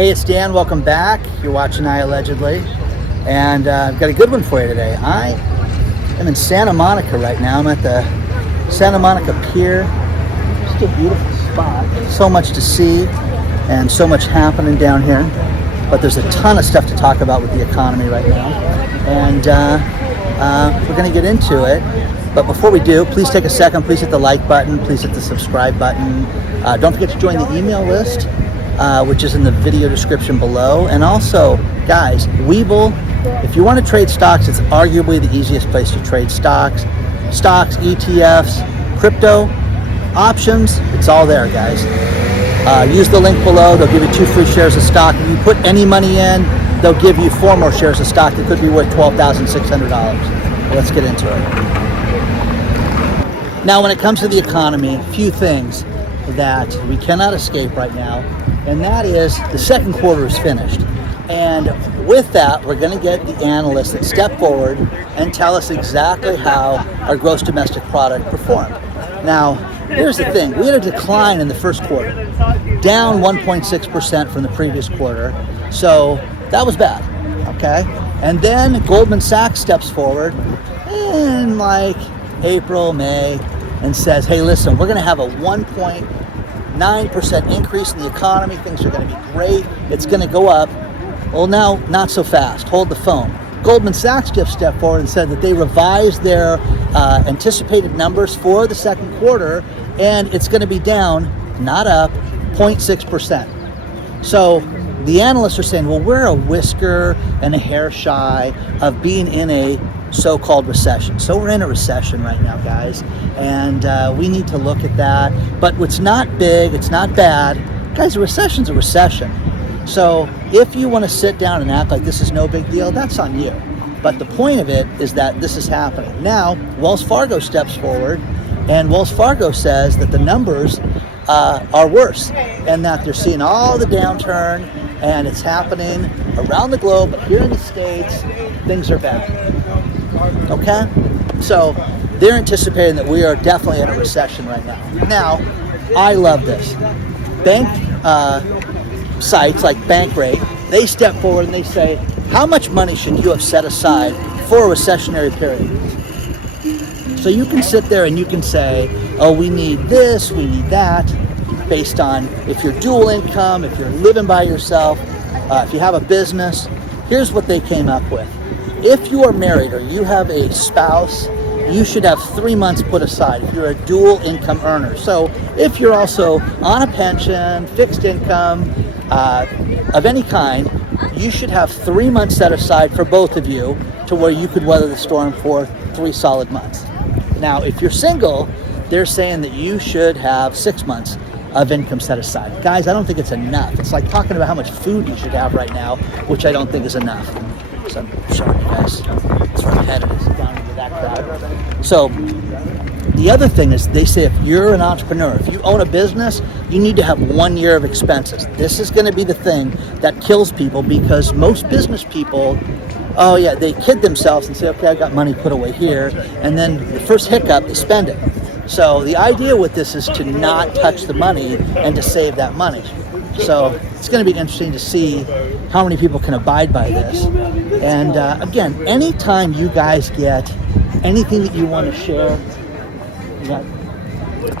Hey, it's Dan. Welcome back. You're watching iAllegedly, and I've got a good one for you today. I am in Santa Monica right now. I'm at the Santa Monica Pier. Just a beautiful spot. So much to see and so much happening down here. But there's a ton of stuff to talk about with the economy right now, and we're going to get into it. But before we do, please take a second. Please hit the like button. Please hit the subscribe button. Don't forget to join the email list, which is in the video description below. And also, guys, Webull, if you want to trade stocks, it's arguably the easiest place to trade stocks. Stocks, ETFs, crypto, options, it's all there, guys. Use the link below. They'll give you 2 free shares of stock. If you put any money in, they'll give you 4 more shares of stock that could be worth $12,600. Let's get into it. Now, when it comes to the economy, a few things that we cannot escape right now, and that is the second quarter is finished. And with that, we're going to get the analysts that step forward and tell us exactly how our gross domestic product performed. Now, here's the thing. We had a decline in the first quarter, down 1.6% from the previous quarter. So that was bad, okay? And then Goldman Sachs steps forward in like April, May, and says, hey, listen, we're going to have a 1.9% increase in the economy. Things are going to be great. It's going to go up. Well, now, not so fast. Hold the phone. Goldman Sachs just stepped forward and said that they revised their anticipated numbers for the second quarter, and it's going to be down, not up, 0.6%. So the analysts are saying, well, we're a whisker and a hair shy of being in a so-called recession. So we're in a recession right now, guys, and we need to look at that. But it's not big, it's not bad. Guys, a recession's a recession. So if you want to sit down and act like this is no big deal, that's on you. But the point of it is that this is happening. Now, Wells Fargo steps forward, and Wells Fargo says that the numbers are worse, and that they're seeing all the downturn, and it's happening around the globe, but here in the States, things are bad. Okay? So they're anticipating that we are definitely in a recession right now. Now, I love this. Bank sites like Bankrate, they step forward and they say, how much money should you have set aside for a recessionary period? So you can sit there and you can say, oh, we need this, we need that, based on if you're dual income, if you're living by yourself, if you have a business. Here's what they came up with. If you are married or you have a spouse, you should have 3 months put aside if you're a dual income earner. So if you're also on a pension, fixed income, of any kind, you should have 3 months set aside for both of you to where you could weather the storm for 3 solid months. Now, if you're single, they're saying that you should have 6 months of income set aside. Guys, I don't think it's enough. It's like talking about how much food you should have right now, which I don't think is enough. So I'm sorry, guys. It's repetitive down into that crowd. So the other thing is they say if you're an entrepreneur, if you own a business, you need to have 1 year of expenses. This is going to be the thing that kills people, because most business people, oh yeah, they kid themselves and say, okay, I got money put away here, and then the first hiccup, they spend it. So the idea with this is to not touch the money and to save that money. So it's going to be interesting to see how many people can abide by this. And again, anytime you guys get anything that you want to share, you got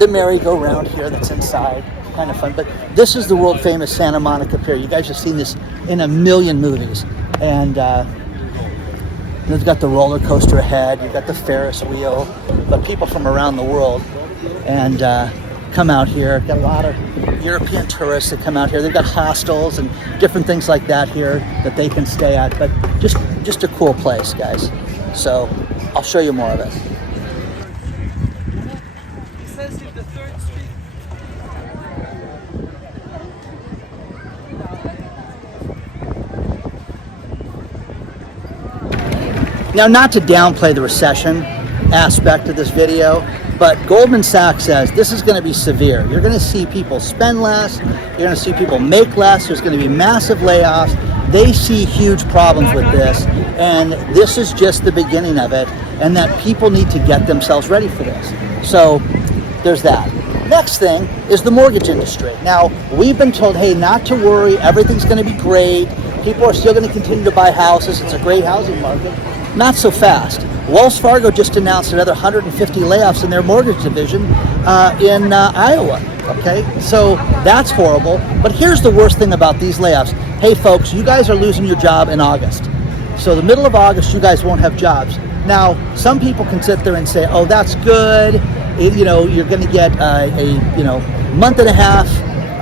the merry-go-round here that's inside, kind of fun. But this is the world famous Santa Monica Pier. You guys have seen this in a million movies. And you've got the roller coaster ahead, you've got the Ferris wheel, but people from around the world and come out here. Got a lot of European tourists that come out here. They've got hostels and different things like that here that they can stay at, but just a cool place, guys. So I'll show you more of it. Now, not to downplay the recession aspect of this video, but Goldman Sachs says this is going to be severe. You're going to see people spend less. You're going to see people make less. There's going to be massive layoffs. They see huge problems with this, and this is just the beginning of it, and that people need to get themselves ready for this. So there's that. Next thing is the mortgage industry. Now, we've been told, hey, not to worry, everything's going to be great. People are still going to continue to buy houses. It's a great housing market. Not so fast. Wells Fargo just announced another 150 layoffs in their mortgage division in Iowa. Okay, so that's horrible. But here's the worst thing about these layoffs. Hey, folks, you guys are losing your job in August. So the middle of August, you guys won't have jobs. Now, some people can sit there and say, oh, that's good. You're going to get a month and a half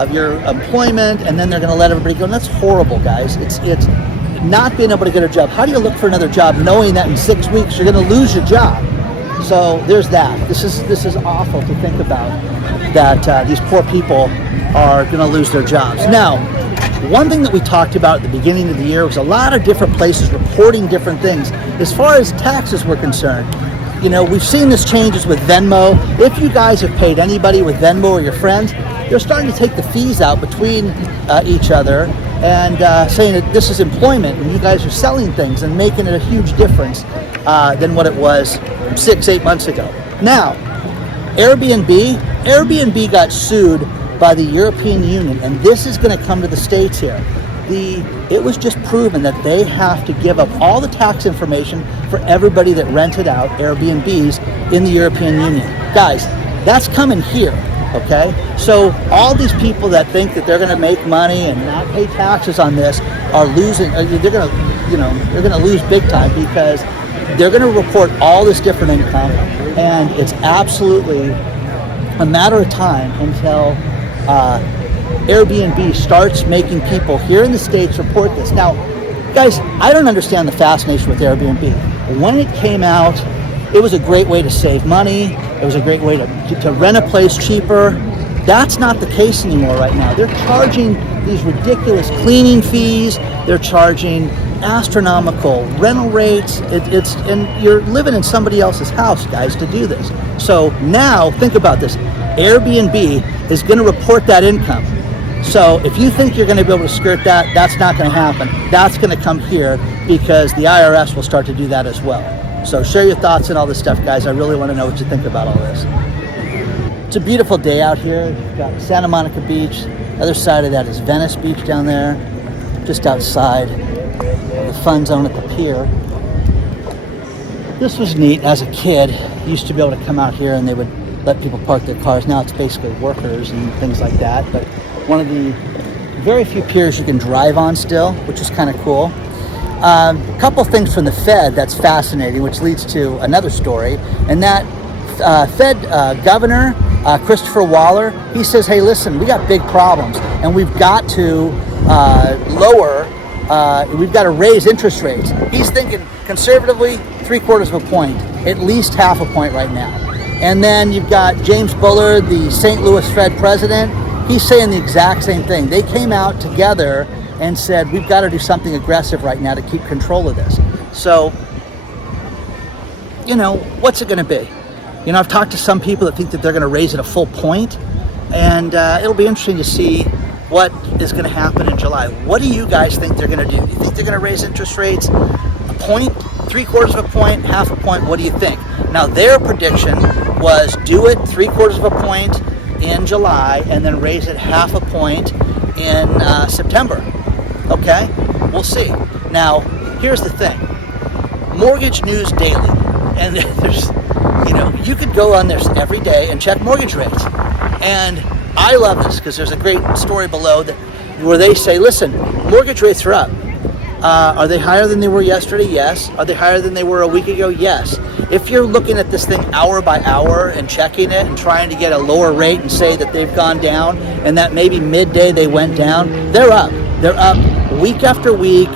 of your employment, and then they're going to let everybody go. And that's horrible, guys. It's not being able to get a job. How do you look for another job knowing that in 6 weeks you're going to lose your job? So there's that. This is awful to think about, that these poor people are going to lose their jobs. Now, one thing that we talked about at the beginning of the year was a lot of different places reporting different things. As far as taxes were concerned, we've seen this changes with Venmo. If you guys have paid anybody with Venmo or your friends, they're starting to take the fees out between each other and saying that this is employment and you guys are selling things and making it a huge difference than what it was 6-8 months ago. Now, Airbnb got sued by the European Union, and this is going to come to the States here. It was just proven that they have to give up all the tax information for everybody that rented out Airbnbs in the European Union. Guys, that's coming here, okay? So all these people that think that they're going to make money and not pay taxes on this are losing. They're going to lose big time, because they're going to report all this different income, and it's absolutely a matter of time until Airbnb starts making people here in the States report this. Now, guys, I don't understand the fascination with Airbnb. When it came out, it was a great way to save money. It was a great way to rent a place cheaper. That's not the case anymore right now. They're charging these ridiculous cleaning fees. They're charging astronomical rental rates. And you're living in somebody else's house, guys, to do this. So now, think about this. Airbnb is going to report that income. So if you think you're going to be able to skirt that, that's not going to happen. That's going to come here, because the IRS will start to do that as well. So share your thoughts and all this stuff, guys. I really want to know what you think about all this. It's a beautiful day out here. You've got Santa Monica Beach. The other side of that is Venice Beach down there, just outside the fun zone at the pier. This was neat. As a kid, I used to be able to come out here and they would let people park their cars. Now it's basically workers and things like that. But one of the very few piers you can drive on still, which is kind of cool. A couple things from the Fed that's fascinating, which leads to another story, and that Fed Governor Christopher Waller, he says, hey, listen, we got big problems, and we've got to we've got to raise interest rates. He's thinking conservatively 3/4 of a point, at least half a point right now. And then you've got James Bullard, the St. Louis Fed president. He's saying the exact same thing. They came out together and said, we've got to do something aggressive right now to keep control of this. So, what's it going to be? I've talked to some people that think that they're going to raise it a full point, and it'll be interesting to see what is going to happen in July. What do you guys think they're going to do? Do you think they're going to raise interest rates a point, 3/4 of a point, half a point? What do you think? Now, their prediction was do it 3/4 of a point in July and then raise it half a point in September. Okay, we'll see. Now, here's the thing. Mortgage News Daily, and there's, you could go on this every day and check mortgage rates. And I love this because there's a great story below where they say, listen, mortgage rates are up. Are they higher than they were yesterday? Yes. Are they higher than they were a week ago? Yes. If you're looking at this thing hour by hour and checking it and trying to get a lower rate and say that they've gone down and that maybe midday they went down, they're up. They're up week after week,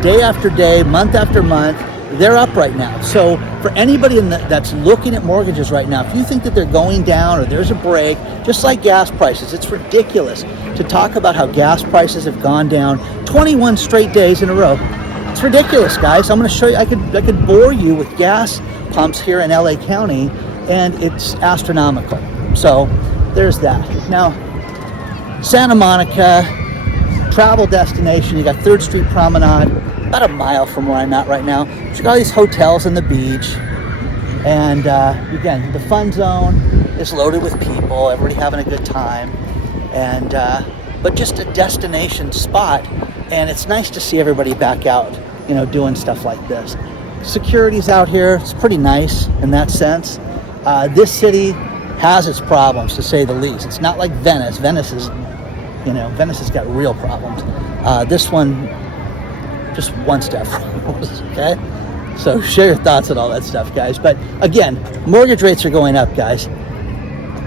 day after day, month after month. They're up right now. So for anybody that's looking at mortgages right now, if you think that they're going down or there's a break, just like gas prices, it's ridiculous to talk about how gas prices have gone down 21 straight days in a row. It's ridiculous, guys. I'm going to show you. I could bore you with gas pumps here in LA County, and it's astronomical. So there's that. Now, Santa Monica, travel destination. You got 3rd Street Promenade, about a mile from where I'm at right now. So you got all these hotels and the beach, and again, the fun zone. is loaded with people, everybody having a good time, and but just a destination spot. And it's nice to see everybody back out, doing stuff like this. Security's out here. It's pretty nice in that sense. This city has its problems, to say the least. It's not like Venice. Venice has got real problems. This one, just one step worse, okay? So share your thoughts on all that stuff, guys. But again, mortgage rates are going up, guys.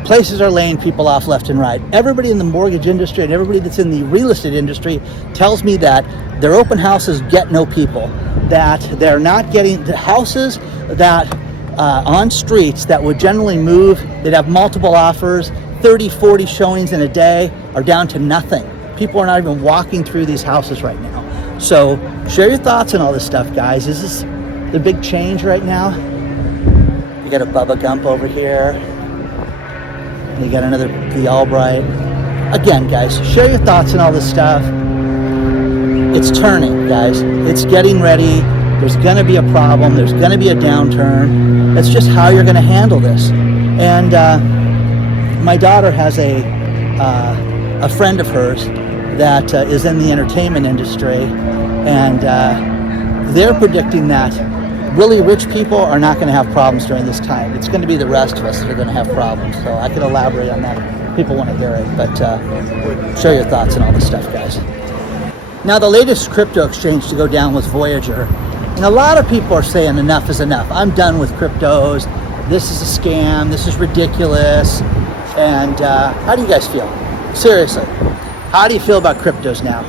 Places are laying people off left and right. Everybody in the mortgage industry and everybody that's in the real estate industry tells me that their open houses get no people, that they're not getting the houses that on streets that would generally move, they'd have multiple offers, 30, 40 showings in a day, are down to nothing. People are not even walking through these houses right now. So share your thoughts on all this stuff, guys. Is this the big change right now? You got a Bubba Gump over here. You got another P. Albright. Again, guys, share your thoughts on all this stuff. It's turning, guys. It's getting ready. There's going to be a problem. There's going to be a downturn. It's just how you're going to handle this. And my daughter has a friend of hers that is in the entertainment industry, and they're predicting that really rich people are not going to have problems during this time. It's going to be the rest of us that are going to have problems. So I can elaborate on that if people want to hear it. But share your thoughts on all this stuff, guys. Now, the latest crypto exchange to go down was Voyager. And a lot of people are saying enough is enough. I'm done with cryptos. This is a scam. This is ridiculous. And how do you guys feel? Seriously, how do you feel about cryptos now?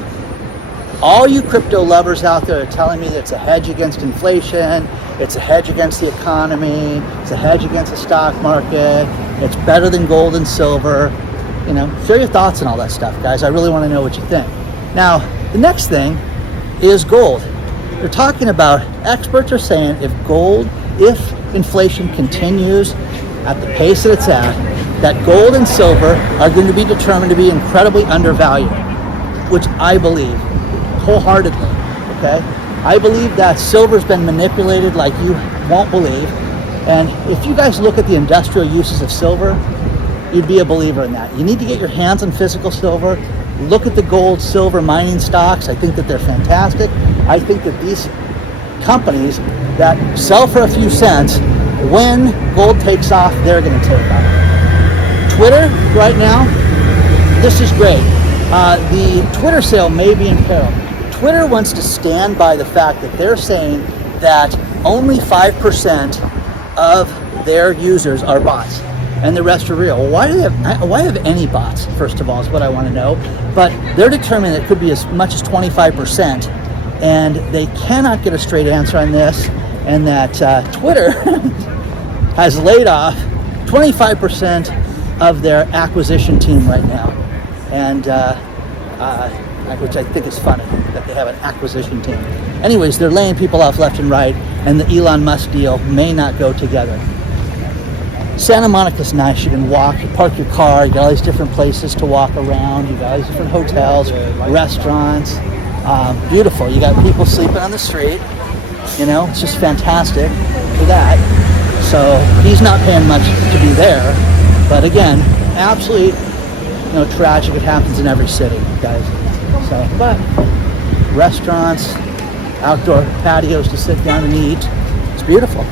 All you crypto lovers out there are telling me that it's a hedge against inflation, it's a hedge against the economy, it's a hedge against the stock market, it's better than gold and silver. Share your thoughts on all that stuff, guys. I really want to know what you think. Now, the next thing is gold. They're talking about, experts are saying if inflation continues at the pace that it's at, that gold and silver are going to be determined to be incredibly undervalued, which I believe wholeheartedly, okay? I believe that silver's been manipulated like you won't believe. And if you guys look at the industrial uses of silver, you'd be a believer in that. You need to get your hands on physical silver. Look at the gold, silver mining stocks. I think that they're fantastic. I think that these companies that sell for a few cents, when gold takes off, they're going to take off. Twitter right now, this is great. The Twitter sale may be in peril. Twitter wants to stand by the fact that they're saying that only 5% of their users are bots and the rest are real. Why have any bots, first of all, is what I want to know. But they're determining it could be as much as 25%, and they cannot get a straight answer on this, and that Twitter has laid off 25% of their acquisition team right now. And which I think is funny, that they have an acquisition team. Anyways, they're laying people off left and right, and the Elon Musk deal may not go together. Santa Monica's nice. You can walk, you park your car, you got all these different places to walk around, you got all these different hotels, restaurants. Beautiful. You got people sleeping on the street. It's just fantastic for that. So he's not paying much to be there. But again, absolutely tragic. It happens in every city, guys. So, but restaurants, outdoor patios to sit down and eat. It's beautiful.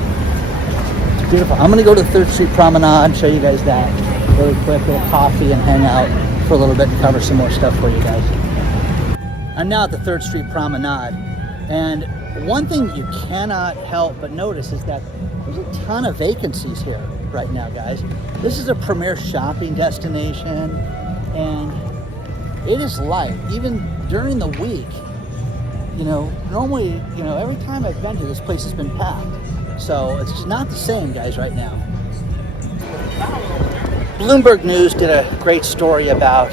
It's beautiful. I'm going to go to the 3rd Street Promenade and show you guys that really quick. A little coffee and hang out for a little bit and cover some more stuff for you guys. I'm now at the 3rd Street Promenade, and one thing you cannot help but notice is that there's a ton of vacancies here right now, guys. This is a premier shopping destination, and it is light, even during the week. Normally, every time I've been here, this place has been packed. So it's just not the same, guys, right now. Bloomberg News did a great story about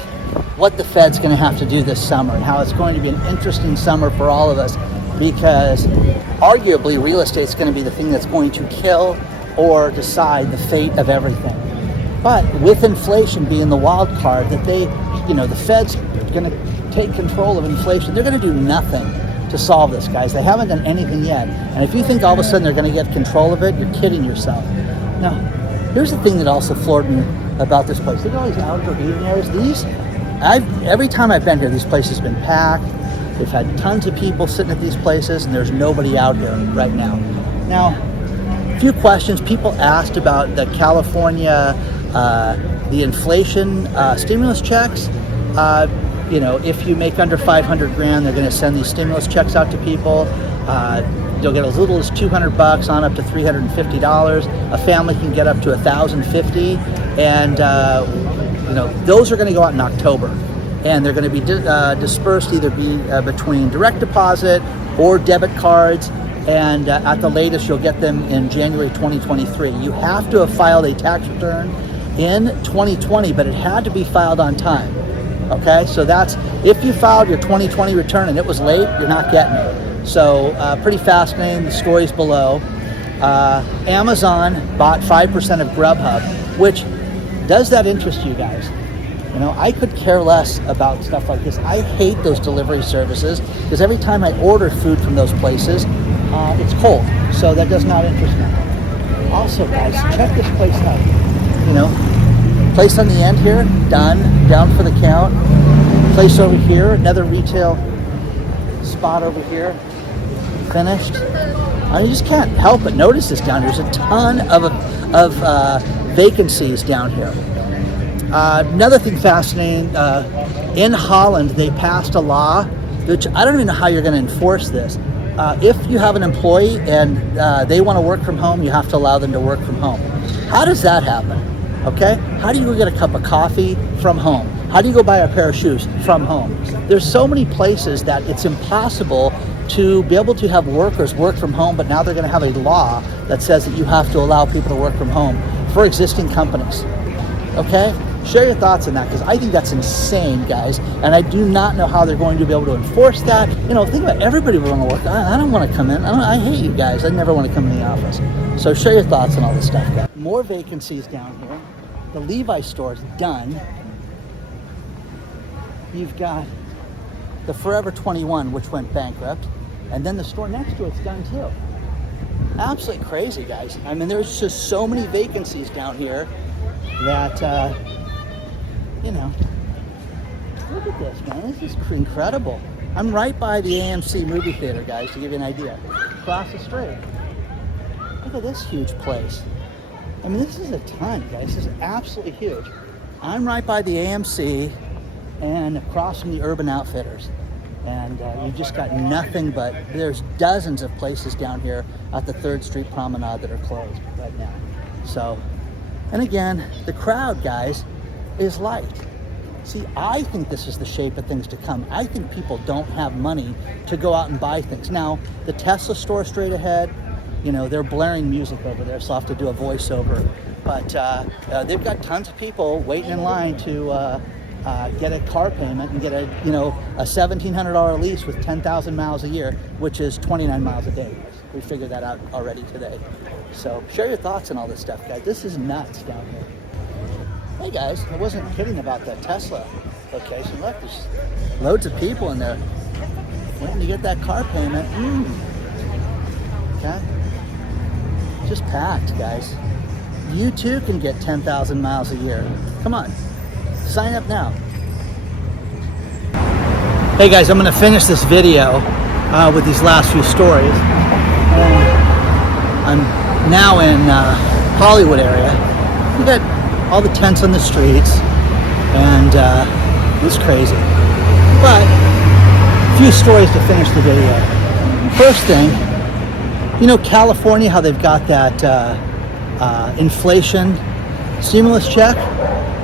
what the Fed's going to have to do this summer and how it's going to be an interesting summer for all of us, because arguably real estate's going to be the thing that's going to kill or decide the fate of everything. But with inflation being the wild card, that the Fed's going to take control of inflation. They're going to do nothing to solve this, guys. They haven't done anything yet. And if you think all of a sudden they're going to get control of it, you're kidding yourself. No, Here's the thing that also floored me about this place. Look at all these outdoor eating areas. Every time I've been here, these places have been packed. They've had tons of people sitting at these places, and there's nobody out here right now. Now, a few questions. People asked about the California, the inflation stimulus checks. If you make under 500 grand, they're going to send these stimulus checks out to people. You'll get as little as $200 on up to $350. A family can get up to $1,050, and those are going to go out in October, and they're going to be dispersed either between direct deposit or debit cards, and at the latest you'll get them in January 2023. You have to have filed a tax return in 2020, but it had to be filed on time. Okay, so that's, if you filed your 2020 return and it was late, you're not getting it. So pretty fascinating. The story's below. Amazon bought 5% of Grubhub, which, does that interest you guys? I could care less about stuff like this. I hate those delivery services because every time I order food from those places, it's cold. So that does not interest me. Also, guys, check this place out. Place on the end here, done, down for the count. Place over here, another retail spot over here, finished. You just can't help but notice this down here. There's a ton of vacancies down here. Another thing fascinating, in Holland, they passed a law, which I don't even know how you're going to enforce this. If you have an employee and they want to work from home, you have to allow them to work from home. How does that happen? Okay? How do you go get a cup of coffee from home? How do you go buy a pair of shoes from home? There's so many places that it's impossible to be able to have workers work from home, but now they're going to have a law that says that you have to allow people to work from home for existing companies. Okay? Share your thoughts on that, because I think that's insane, guys, and I do not know how they're going to be able to enforce that. Think about it. Everybody will want to work. I don't want to come in. I hate you guys. I never want to come in the office. So share your thoughts on all this stuff, guys. More vacancies down here. The Levi store is done. You've got the Forever 21, which went bankrupt, and then the store next to it's done too. Absolutely crazy, guys. I mean, there's just so many vacancies down here that, look at this, man. This is incredible. I'm right by the AMC movie theater, guys, to give you an idea. Across the street. Look at this huge place. I mean, this is a ton, guys. This is absolutely huge. I'm right by the AMC and across from the Urban Outfitters. And you've just got nothing but, there's dozens of places down here at the 3rd Street Promenade that are closed right now. So, and again, the crowd, guys, is light. See, I think this is the shape of things to come. I think people don't have money to go out and buy things. Now, the Tesla store straight ahead, they're blaring music over there, so I'll have to do a voiceover. But they've got tons of people waiting in line to get a car payment and get a $1,700 lease with 10,000 miles a year, which is 29 miles a day. We figured that out already today. So share your thoughts on all this stuff, guys. This is nuts down here. Hey guys, I wasn't kidding about that Tesla location. Look, there's loads of people in there waiting to get that car payment. Okay, just packed, guys. You too can get 10,000 miles a year. Come on, sign up now. Hey guys, I'm going to finish this video with these last few stories. I'm now in Hollywood area. We got all the tents on the streets, and it's crazy. But a few stories to finish the video. First thing, California, how they've got that inflation stimulus check?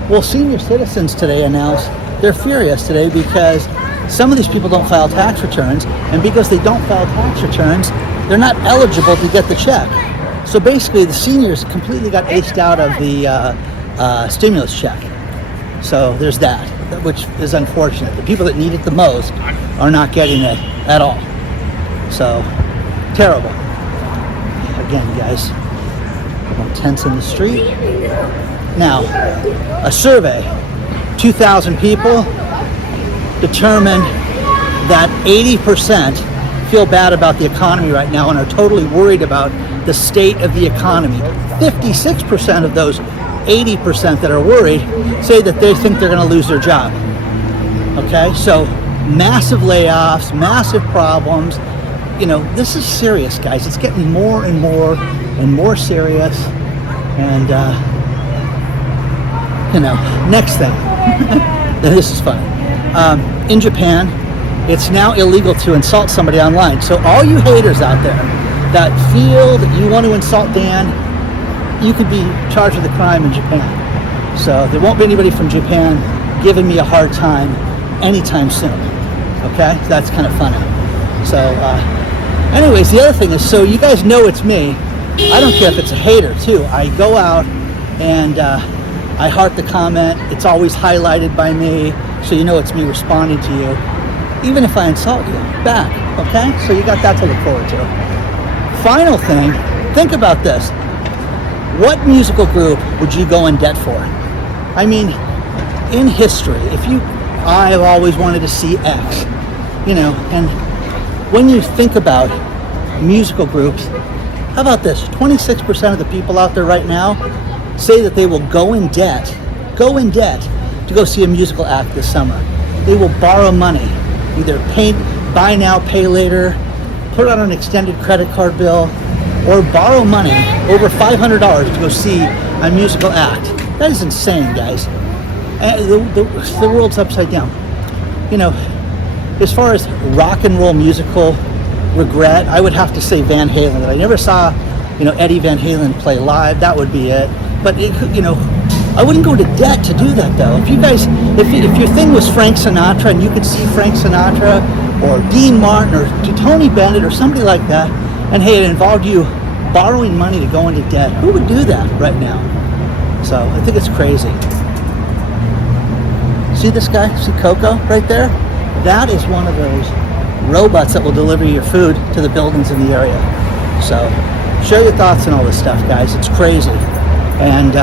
Well, senior citizens today announced they're furious today because some of these people don't file tax returns, and because they don't file tax returns, they're not eligible to get the check. So basically, the seniors completely got aced out of the stimulus check. So there's that, which is unfortunate. The people that need it the most are not getting it at all. So terrible. Again, guys, more tents in the street. Now, a survey, 2,000 people, determined that 80% feel bad about the economy right now and are totally worried about the state of the economy. 56% of those 80% that are worried say that they think they're going to lose their job. Okay, so massive layoffs, massive problems. You know, this is serious, guys. It's getting more and more serious. And, you know, next thing. This is funny. In Japan, it's now illegal to insult somebody online. So all you haters out there that feel that you want to insult Dan, you could be charged with a crime in Japan. So there won't be anybody from Japan giving me a hard time anytime soon. Okay? That's kind of funny. So, anyways, the other thing is, so you guys know it's me. I don't care if it's a hater, too. I go out and I heart the comment. It's always highlighted by me, so you know it's me responding to you. Even if I insult you back, okay? So you got that to look forward to. Final thing, think about this. What musical group would you go in debt for? I mean, in history, I've always wanted to see X, you know, and when you think about musical groups, how about this? 26% of the people out there right now say that they will go in debt to go see a musical act this summer. They will borrow money, either buy now, pay later, put on an extended credit card bill, or borrow money over $500 to go see a musical act. That is insane, guys. The world's upside down. You know, as far as rock and roll musical regret, I would have to say Van Halen. That I never saw, you know, Eddie Van Halen play live. That would be it. But it could, you know, I wouldn't go to debt to do that though. If you guys, if your thing was Frank Sinatra and you could see Frank Sinatra or Dean Martin or Tony Bennett or somebody like that, and hey, it involved you borrowing money to go into debt, who would do that right now? So I think it's crazy. See this guy? See Coco right there? That is one of those robots that will deliver your food to the buildings in the area. So share your thoughts on all this stuff, guys. It's crazy. And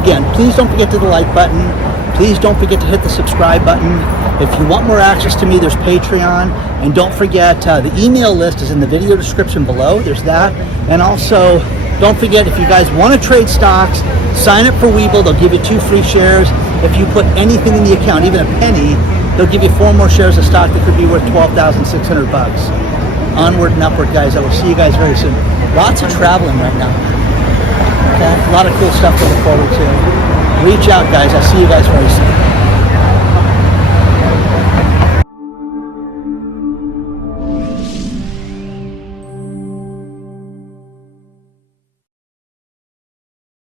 again, please don't forget to hit the like button. Please don't forget to hit the subscribe button. If you want more access to me, there's Patreon. And don't forget, the email list is in the video description below. There's that. And also, don't forget, if you guys want to trade stocks, sign up for Webull. They'll give you 2 free shares. If you put anything in the account, even a penny, they'll give you 4 more shares of stock that could be worth $12,600 bucks. Onward and upward, guys. I will see you guys very soon. Lots of traveling right now. Okay? A lot of cool stuff to look forward to. Reach out, guys. I'll see you guys very soon.